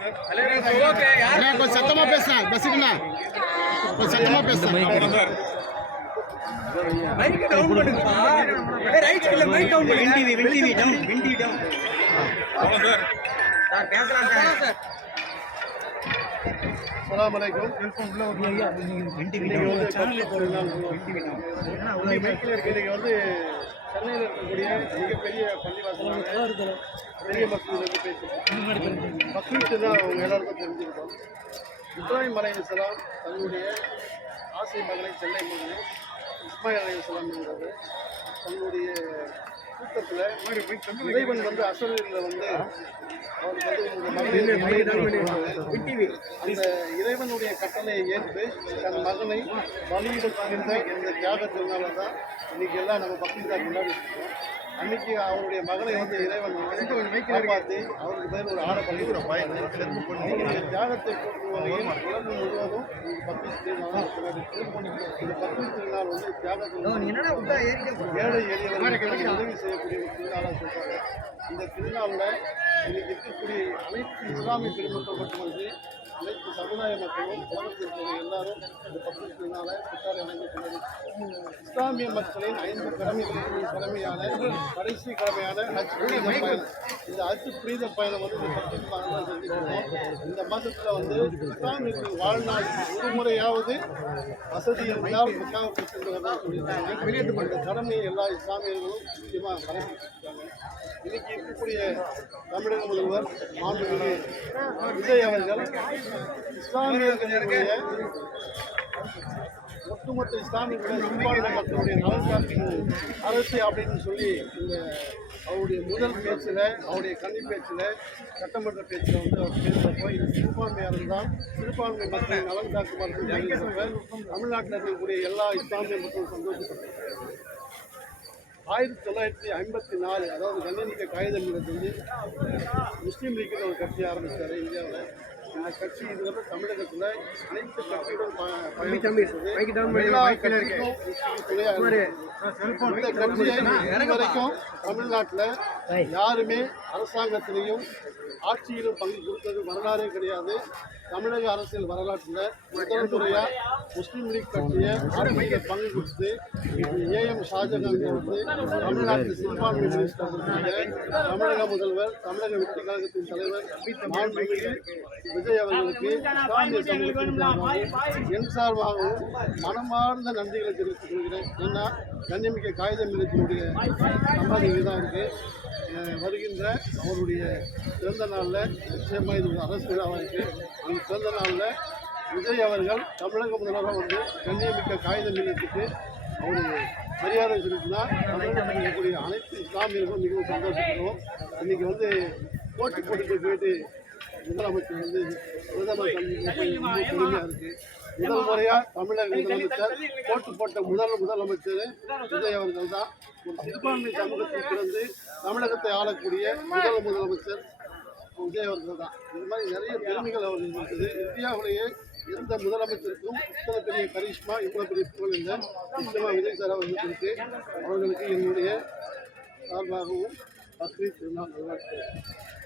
கொஞ்சம் சத்தமா பேசுறேன் பஸ்ஸுக்குண்ணா கொஞ்சம் சத்தமா பேசுறேன் அஸ்ஸலாமு அலைக்கும். இன்னைக்கு வந்து சென்னையில் இருக்கக்கூடிய மிகப்பெரிய பள்ளிவாசலான பெரிய மசூதியிலிருந்து பேசுகிறோம். பக்ரீத்து தான் அவங்க எல்லாருக்கும் தெரிஞ்சுக்கிட்டோம். இப்ராஹிம் அலைஹிஸ்ஸலாம் தன்னுடைய ஆசை மகனை சென்னை மகனை இஸ்மாயில் அலைஹிஸ்ஸலாம் என்கிறது தன்னுடைய கூட்டத்தில் இறைவன் வந்து அசரில் வந்து அவருக்கு வந்து அந்த இறைவனுடைய கட்டளையை ஏற்று தன் மகனை பலியிடுகின்ற இந்த தியாகத்தினால தான் இன்னைக்கு எல்லாம் நம்ம பக்ரீதா கொண்டாடி இருக்கோம். அன்னைக்கு அவருடைய மகனை வந்து இறைவன் காப்பாற்றி அவருக்கு பேர் ஒரு ஆடை பண்ணி தியாகத்தை போற்றும் வகையில் உலகம் முழுவதும் பக்ரீத் திருநாள் இந்த பக்ரீத் திருநாள் வந்து தியாகத்தில் ஏழை எளியவர்களுக்கு உதவி செய்யக்கூடிய ஒரு திருநாளாக சொல்றாங்க. இந்த திருநாளில் இன்னைக்கு இருக்கக்கூடிய அனைத்து இஸ்லாமிய பெருமக்கள் மட்டுமன்றி அனைத்து சமுதாய மக்களும் உலகத்தில் இருக்கிற எல்லாரும் இந்த பக்ரீத் திருநாளை புத்தாரை வழங்கி கொண்டிருக்கிறார். இஸ்லாமிய மக்களின் 5 கடமையான கடைசி கடமையான ஹஜ் புனித பயணம். இந்த ஹஜ் புனித பயணம் வந்து இந்த பக்ரீத் மாதம் செஞ்சுருக்கோம். இந்த மாதத்தில் வந்து இஸ்லாமியர்கள் வாழ்நாள் ஒரு முறையாவது வசதி இருந்தால் முக்காக சொல்லியிருக்காங்க. இந்த கடமையை எல்லா இஸ்லாமியர்களும் முக்கியமாக கடைபிடிச்சிருக்காங்க. இன்னைக்கு இருக்கக்கூடிய தமிழக முதல்வர் மாண்புமிகு விஜய் அவர்கள் இஸ்லாமியர்களுடைய ஒட்டுமொத்த இஸ்லாமியர்களுடைய சிறுபான்மை மக்களுடைய நலன் காக்கும் அரசு அப்படின்னு சொல்லி இந்த அவருடைய முதல் பேச்சில் அவருடைய கன்னி பேச்சில் சட்டமன்ற பேச்சில் வந்து அவர் பேசுகிறப்போ இது சிறுபான்மையாக தான் சிறுபான்மை மக்கள் நலன் காக்கும் அரசு தமிழ்நாட்டில் இருக்கக்கூடிய எல்லா இஸ்லாமிய மக்களும் சந்தோஷப்பட்டார். 1954 அதாவது கண்ணியமிக்க காகிதம் வந்து முஸ்லீம் லீக்கில் ஒரு கட்சி ஆரம்பித்தார் இந்தியாவில். இந்த கட்சி இது வந்து தமிழகத்தில் அனைத்து கட்சியுடன் இந்த கட்சியை இதுவரைக்கும் தமிழ்நாட்டில் யாருமே அரசாங்கத்திலையும் ஆட்சியிலும் பங்கு கொடுத்தது வரலாறே கிடையாது. தமிழக அரசியல் வரலாற்றில் முதல் முறையாக முஸ்லீம் லீக் கட்சியை ஆட்சியில் பங்கு கொடுத்து ஏஎம் ஷாஜகான் வந்து தமிழ்நாட்டு சிறுபான்மை மினிஸ்டர் தமிழக முதல்வர் தமிழக வெற்றி கழகத்தின் தலைவர் மாண்புமிகு விஜய் அவர்களுக்கு இஸ்லாமிய சமூகத்தின் என் சார்பாகவும் மனமார்ந்த நன்றிகளை தெரிவித்துக் கொள்கிறேன். ஏன்னா கண்ணியமிக்க காகிதம் இல்லத்தினுடைய சம்பாதிகள் தான் இருக்குது. வருகின்ற அவருடைய பிறந்த நாளில் நிச்சயமாக இது ஒரு அரசு விழாவாக இருக்குது. அந்த பிறந்த நாளில் விஜய் அவர்கள் தமிழக முதல்வராக வந்து கண்ணியமிக்க காகிதம் இல்லத்துக்கு அவர் மரியாதை செலுத்தினா தமிழகத்தில் இருக்கக்கூடிய அனைத்து இஸ்லாமியர்களும் மிகவும் சந்தோஷப்படுவோம். இன்றைக்கி வந்து போட்டிக்கு போயிட்டு முதலமைச்சர் வந்து பிரதமர் பெருமையாக இருக்குது. முதல் முறையாக தமிழக முதலமைச்சர் போட்ட முதலமைச்சர் விஜய் அவர்கள் தான். ஒரு சிறுபான்மை சமூகத்தில் பிறந்து தமிழகத்தை ஆளக்கூடிய முதலமைச்சர் விஜய் அவர்கள் தான். இது மாதிரி நிறைய பெருமைகள் அவர்கள் இருக்குது. இந்தியாவிலேயே எந்த முதலமைச்சருக்கும் இத்தனை பெரிய கரிஷ்மா இவ்வளோ பெரிய புகழ் இல்லை. நிச்சயமாக விஜய் சார் அவர்களுக்கு இருக்கு. அவர்களுக்கு என்னுடைய சார்பாகவும் பக்ரீத் திருநாள் நல்வாழ்த்துக்கள்.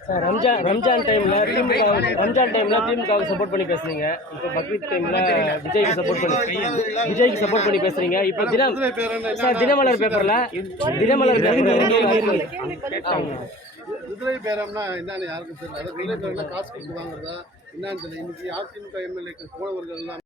சார் ரம்ஜான் டைமில் திமுகவுக்கு சப்போர்ட் பண்ணி பேசுறீங்க. இப்போ பக்ரீத் டைமில் விஜய்க்கு சப்போர்ட் பண்ணி பேசுறீங்க. இப்போ தினமலர் பேப்பரில் குதிரை பேரம்னா என்னன்னு யாருக்கும் தெரியல. குதிரை பேரம்னா காசு கொடுத்து வாங்குறதா என்னன்னு தெரியல. இன்னைக்கு அதிமுக எம்எல்ஏக்கள் போனவர்கள் எல்லாம்